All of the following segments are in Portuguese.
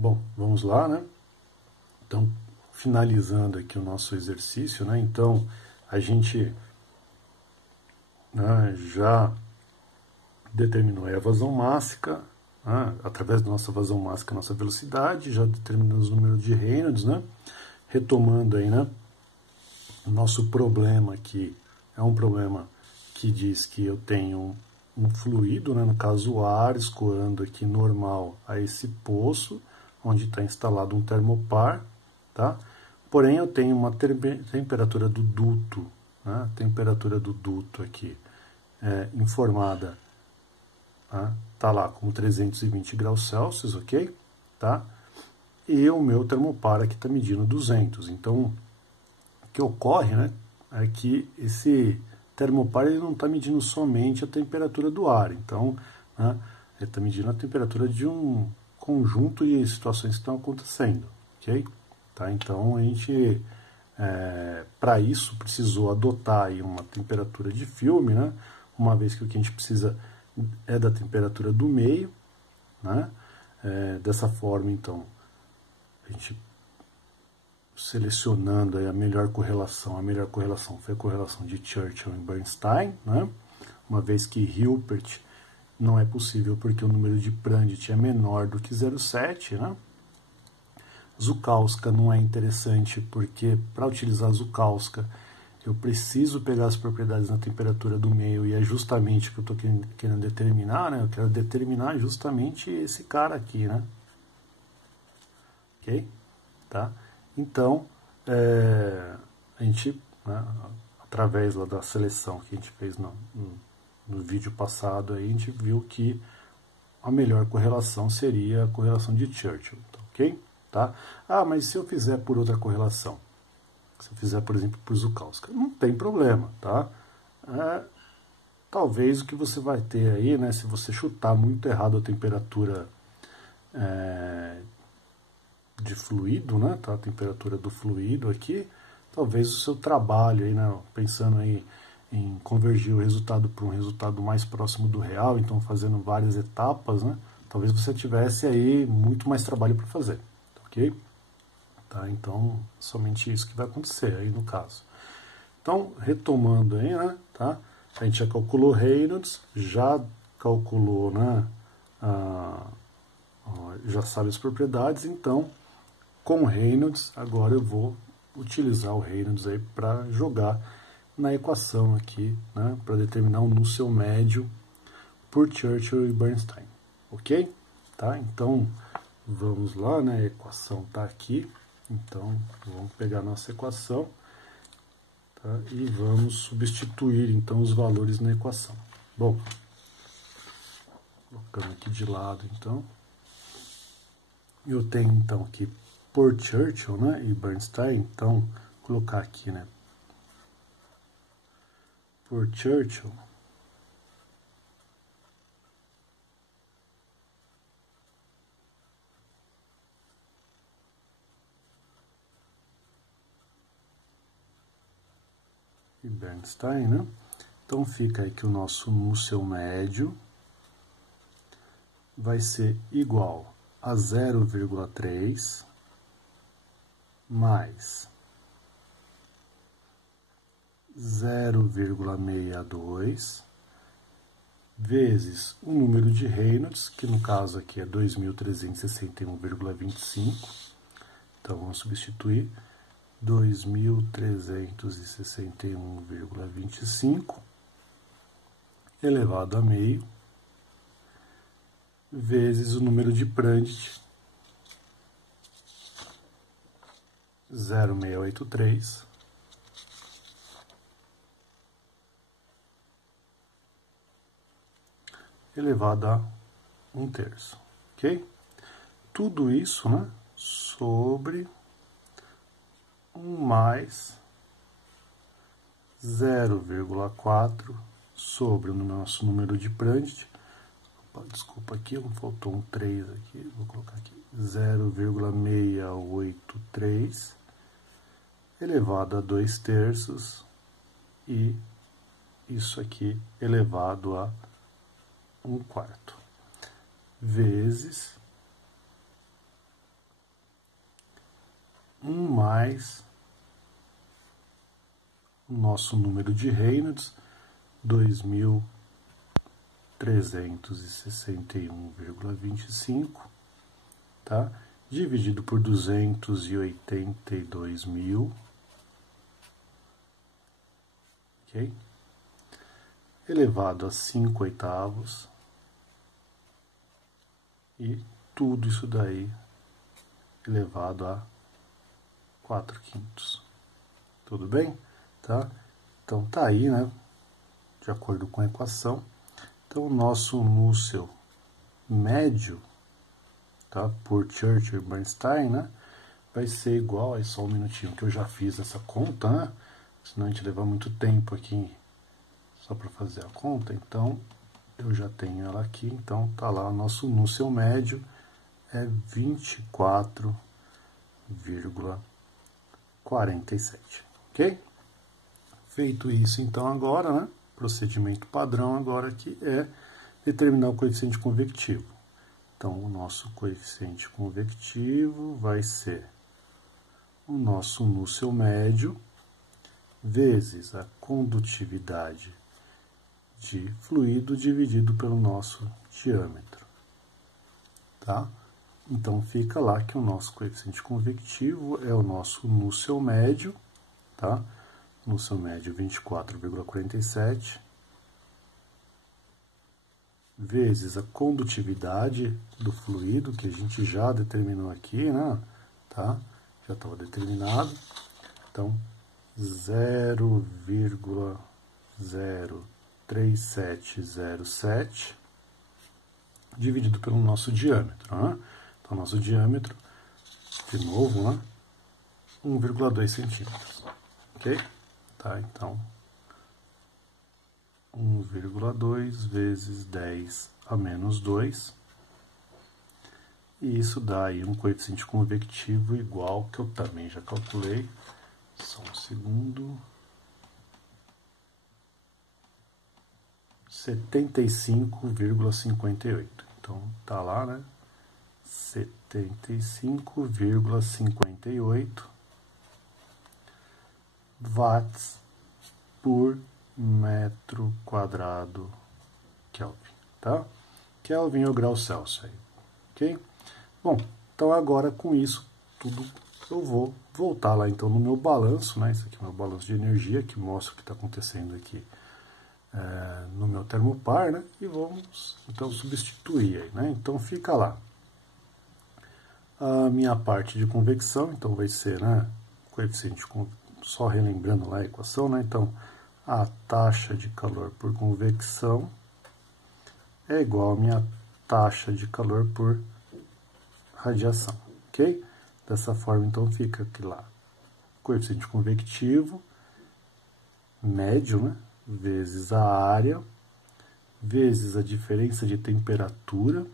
Bom, vamos lá, né? Então, finalizando aqui o nosso exercício, né? Então, a gente, né, já determinou a vazão mássica, né? Através da nossa vazão mássica, nossa velocidade, já determinamos o número de Reynolds, né? Retomando aí, né? O nosso problema aqui é um problema que diz que eu tenho um fluido, né? No caso o ar, escoando aqui normal a esse poço, onde está instalado um termopar, tá? Porém, eu tenho uma temperatura do duto, né? Temperatura do duto aqui informada, né? Tá lá como 320 graus Celsius, ok? Tá? E o meu termopar aqui está medindo 200. Então, o que ocorre, né, é que esse termopar ele não está medindo somente a temperatura do ar. Então, né, ele está medindo a temperatura de um conjunto de situações que estão acontecendo, ok? Tá? Então, a gente, para isso, precisou adotar aí uma temperatura de filme, né? Uma vez que o que a gente precisa é da temperatura do meio, né? Dessa forma, então, a gente selecionando aí a melhor correlação foi a correlação de Churchill e Bernstein, né? Uma vez que Hilbert não é possível porque o número de Prandtl é menor do que 0,7, né? Zukowska não é interessante porque para utilizar Zukowska eu preciso pegar as propriedades na temperatura do meio e é justamente o que eu estou querendo determinar, né? Eu quero determinar justamente esse cara aqui, né? Ok? Tá? Então, a gente, né, através lá da seleção que a gente fez no vídeo passado, aí, a gente viu que a melhor correlação seria a correlação de Churchill, ok? Tá? Ah, mas se eu fizer por outra correlação? Se eu fizer, por exemplo, por Zukowska, não tem problema, tá? Talvez o que você vai ter aí, né, se você chutar muito errado a temperatura de fluido, né, tá? A temperatura do fluido aqui, talvez o seu trabalho aí, né, pensando aí em convergir o resultado para um resultado mais próximo do real, então fazendo várias etapas, né, talvez você tivesse aí muito mais trabalho para fazer, ok? Tá? Então, somente isso que vai acontecer aí no caso. Então, retomando aí, né, tá? A gente já calculou Reynolds, já calculou, né, já sabe as propriedades, então, com Reynolds, agora eu vou utilizar o Reynolds aí para jogar na equação aqui, né, para determinar um Nusselt médio por Churchill e Bernstein, ok? Tá? Então, vamos lá, né, a equação está aqui, então vamos pegar a nossa equação, tá, e vamos substituir então os valores na equação. Bom, colocando aqui de lado então, eu tenho então aqui por Churchill, né, e Bernstein, então vou colocar aqui, né, por Churchill, e Bernstein, né? Então fica aí que o nosso Nusselt médio vai ser igual a 0,3 mais 0,62 vezes o número de Reynolds, que no caso aqui é 2.361,25. Então vamos substituir 2.361,25 elevado a meio vezes o número de Prandtl, 0,683, elevado a 1/3, ok? Tudo isso, né, sobre 1 mais 0,4 sobre o nosso número de Prandtl. Desculpa aqui, faltou um 3 aqui, vou colocar aqui, 0,683 elevado a 2/3 e isso aqui elevado a 1/4 vezes mais o nosso número de Reynolds, 2.361,25, tá? Dividido por 282.000, ok? Elevado a 5/8, e tudo isso daí elevado a 4/5. Tudo bem? Tá? Então tá aí, né? De acordo com a equação. Então o nosso núcleo médio, tá? Por Church-Bernstein, né? Vai ser igual, aí só um minutinho que eu já fiz essa conta, né? Senão a gente levar muito tempo aqui só para fazer a conta. Então eu já tenho ela aqui, então tá lá, o nosso núcleo médio é 24,47, ok? Feito isso, então, agora, né, procedimento padrão agora aqui é determinar o coeficiente convectivo. Então, o nosso coeficiente convectivo vai ser o nosso núcleo médio vezes a condutividade de fluido dividido pelo nosso diâmetro, tá? Então, fica lá que o nosso coeficiente convectivo é o nosso núcleo médio, tá? Núcleo médio 24,47, vezes a condutividade do fluido, que a gente já determinou aqui, né? Tá? Já estava determinado. Então, 0,03707 dividido pelo nosso diâmetro, né? Então, nosso diâmetro, de novo, né? 1,2 centímetros, ok? Tá, então, 1,2 vezes 10 a menos 2. E isso dá aí um coeficiente convectivo igual, que eu também já calculei. Só um segundo. 75,58. Então, tá lá, né? 75,58 watts por metro quadrado Kelvin, tá? Kelvin é o grau Celsius aí, ok? Bom, então agora com isso tudo eu vou voltar lá então no meu balanço, né? Esse aqui é o meu balanço de energia que mostra o que está acontecendo aqui no meu termopar, né? E vamos então substituir aí, né? Então fica lá a minha parte de convecção, então vai ser, né? Coeficiente, só relembrando lá a equação, né? Então a taxa de calor por convecção é igual a minha taxa de calor por radiação, ok? Dessa forma, então, fica aqui lá, coeficiente convectivo, médio, né? Vezes a área, vezes a diferença de temperatura,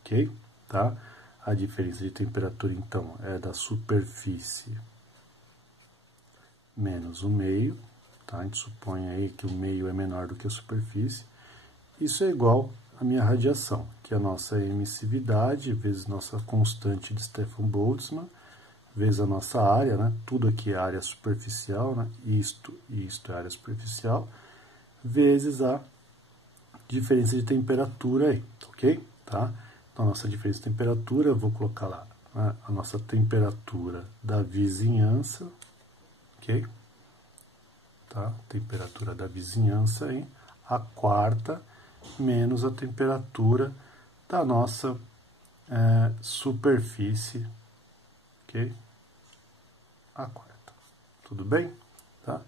ok? Tá? A diferença de temperatura, então, é da superfície menos o meio, tá? A gente supõe aí que o meio é menor do que a superfície. Isso é igual à minha radiação, que é a nossa emissividade vezes nossa constante de Stefan Boltzmann, vezes a nossa área, né? Tudo aqui é área superficial, né? Isto e isto é área superficial, vezes a diferença de temperatura aí, ok? Tá? Então, a nossa diferença de temperatura, eu vou colocar lá, né? A nossa temperatura da vizinhança, ok? Tá? Temperatura da vizinhança aí, a quarta, menos a temperatura da nossa superfície, ok? A quarta. Tudo bem? Tá?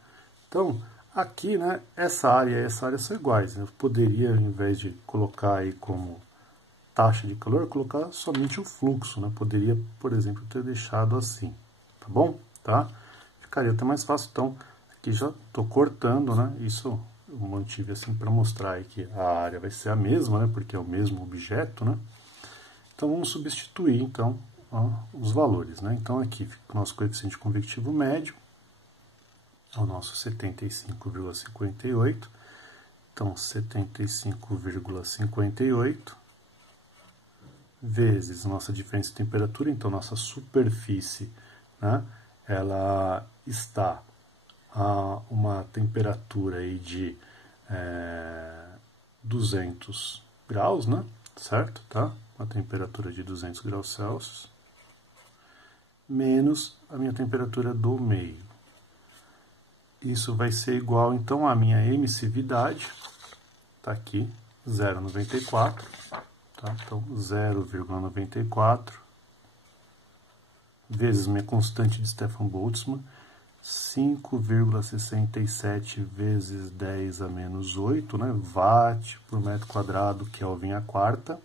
Então, aqui, né, essa área e essa área são iguais. Né? Eu poderia, ao invés de colocar aí como taxa de calor, colocar somente o fluxo. Né? Poderia, por exemplo, ter deixado assim. Tá bom? Tá? Ficaria até mais fácil. Então, aqui já estou cortando, né? Isso eu mantive assim para mostrar aí que a área vai ser a mesma, né? Porque é o mesmo objeto, né? Então, vamos substituir, então, os valores, né? Então, aqui fica o nosso coeficiente convectivo médio, é o nosso 75,58. Então, 75,58 vezes nossa diferença de temperatura, então, nossa superfície, né? ela está a uma temperatura aí de 200 graus, né? Certo? Tá? Uma temperatura de 200 graus Celsius, menos a minha temperatura do meio. Isso vai ser igual, então, à minha emissividade, tá aqui, 0,94, tá? Então, 0,94 vezes minha constante de Stefan Boltzmann, 5,67 vezes 10 a menos 8, né? Watt por metro quadrado, Kelvin a quarta,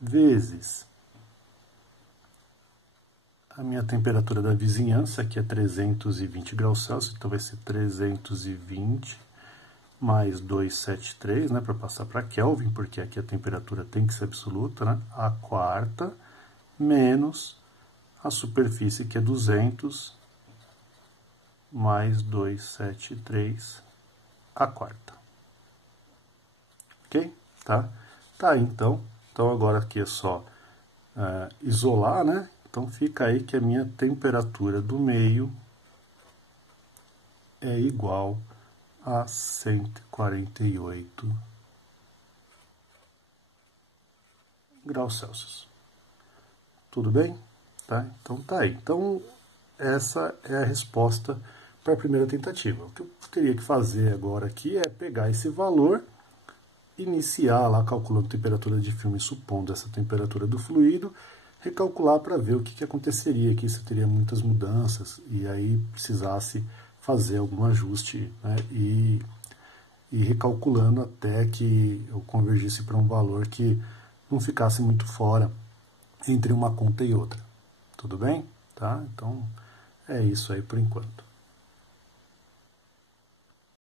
vezes a minha temperatura da vizinhança, que é 320 graus Celsius, então vai ser 320 mais 273, né, para passar para Kelvin, porque aqui a temperatura tem que ser absoluta, né, a quarta, menos a superfície, que é 200, mais 273, a quarta. Ok? Tá? Tá, então agora aqui é só isolar, né? Então fica aí que a minha temperatura do meio é igual a 148 graus Celsius. Tudo bem? Tá? Então tá aí. Então essa é a resposta para a primeira tentativa. O que eu teria que fazer agora aqui é pegar esse valor, iniciar lá calculando a temperatura de filme, supondo essa temperatura do fluido, recalcular para ver o que aconteceria aqui, se teria muitas mudanças e aí precisasse fazer algum ajuste, né, e recalculando até que eu convergisse para um valor que não ficasse muito fora entre uma conta e outra. Tudo bem? Tá? Então é isso aí por enquanto.